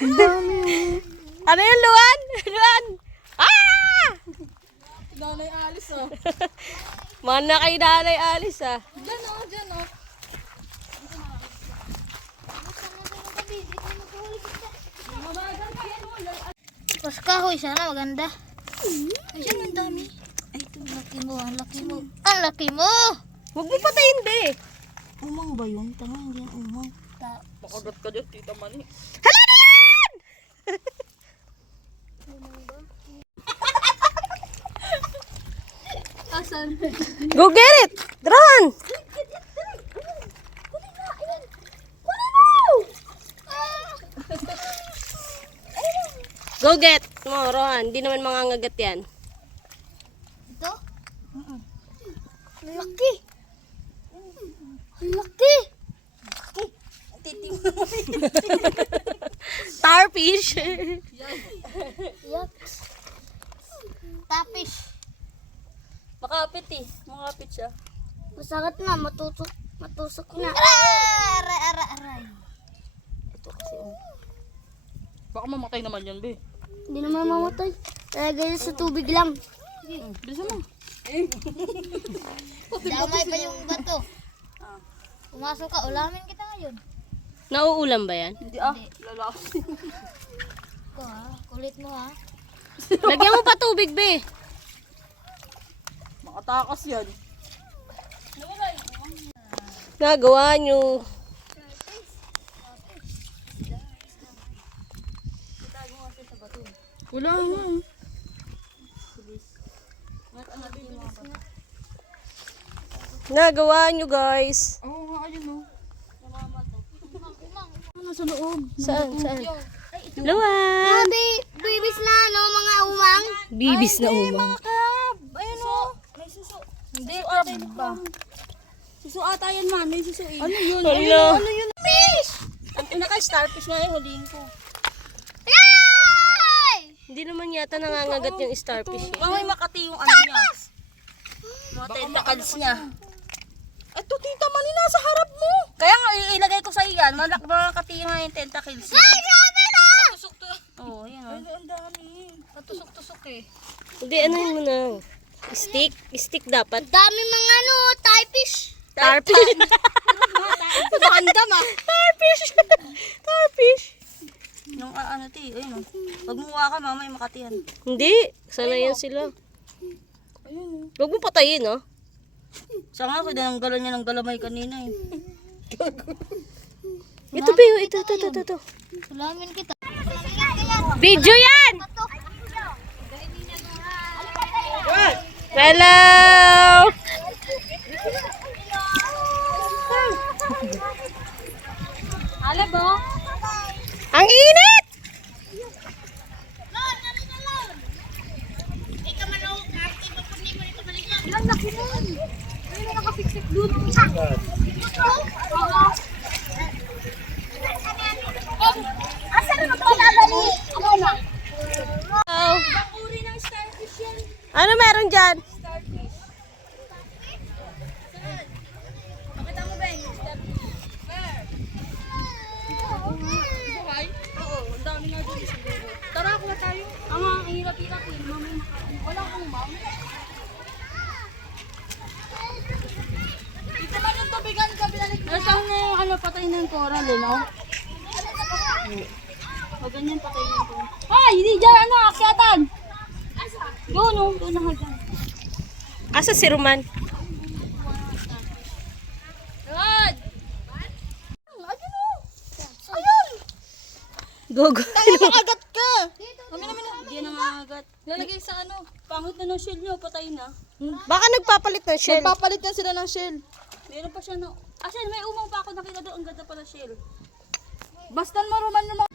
Ang dami. Ano yun, Luan? Luan! Ah! Nanay Alice oh. Mana kay Nanay Alice ah. Diyan oh, diyan oh. Mas kahoy sana maganda. Ayan ang dami. Ay, ito laki mo, ang laki mo. Ang laki mo! Huwag mo patayin, be. Umang ba yun? Tanga, hindi yan umang. Makagat ka dyan, tita Mani. Hala na yan! Asan? Go get it! Run! Go get mo, Rohan. Hindi naman mangangagat yan. Ito? Ang laki! Ang laki! Starfish. Yuck. Tapish. Makapit eh. Makapit siya. Masakit na, matusok na. Aray, aray, aray. Ito kasi baka mamatay naman yan, be. Hindi naman mamatay. Lagay sa tubig lang. Bilisan mo. Damay pa yung bato. Pumasok ka, ulamin kita ngayon. Nauulam ba yan? Hindi ah. Lalaki. Ito ha, kulit mo ha. Lagyan mo pa tubig, be. Makatakas yan. Nagawa nyo. Wala nga. Nagawa nyo, guys. Oo nga, ayun oh. Ano sa loob? Saan? Saan? Luan! Bibis na no, mga umang. Bibis na umang. Crab! Ayun oh. May suso. Hindi, crab ba? Suso ata yan, man. May suso eh. Ano yun? Hello. Ano yun? Fish! Ang pinaka-starfish nga yung huliin ko. Hindi naman yata nangangagat yung starfish. Eh. Mamay makati yung ano niya. Mga tentacles niya. Ito, tita Mani, nasa harap mo. Kaya nga, ilagay ko sa iyan. Makati nga yung tentacles niya. Patusok to. Oo, yan o. Ang dami. Patusok-tusok eh. Hindi, ano yun mo na? Stick? Stick dapat. Dami mga ano, typish. Starfish. Bandam ah. Starfish. Starfish. Yung ano ti, ayun o. Pag muha ka, mamay makati yan. Hindi. Sanayan sila. Huwag mo patayin, oh. Siya nga, sinananggalan niya ng galamay kanina eh. Ito, Beo. Ito. Sulamin kita. Video yan! Hello! Alabo? Ang init! Ang laki mo. Ay, nakasiksik doon. Asa na magpalabali? Ano na? Oh. Uri ng starfish yan. Ano meron dyan? Starfish. Saan? Pakita mo ba yung starfish? Where? Buhay? Oo, ang dami nga doon siguro. Tara, kuha tayo. Ang hirap-hirap eh. Mamay makain. Wala akong ma'am. Ito man yung tubigan ka, binalik mo. Nasaan na yung ano, patay na yung coral eh, no? O ganyan patay na yung coral. Ay, hindi dyan, ano, akyatan. Doon, no, doon na hagdan. Asa si Roman? Rod! Ayun o! Ayun! Gogo. Nakagat ka! Mami naman na. Hindi na nangagat. Lalagay sa ano, pangit na ng shell nyo, patay na. Baka nagpapalit ng shell. Nagpapalit na sila ng shell. Meron pa siya na. Asan, may umang pa ako nakita doon. Ang ganda pala shell. Bastan mo, Roman naman.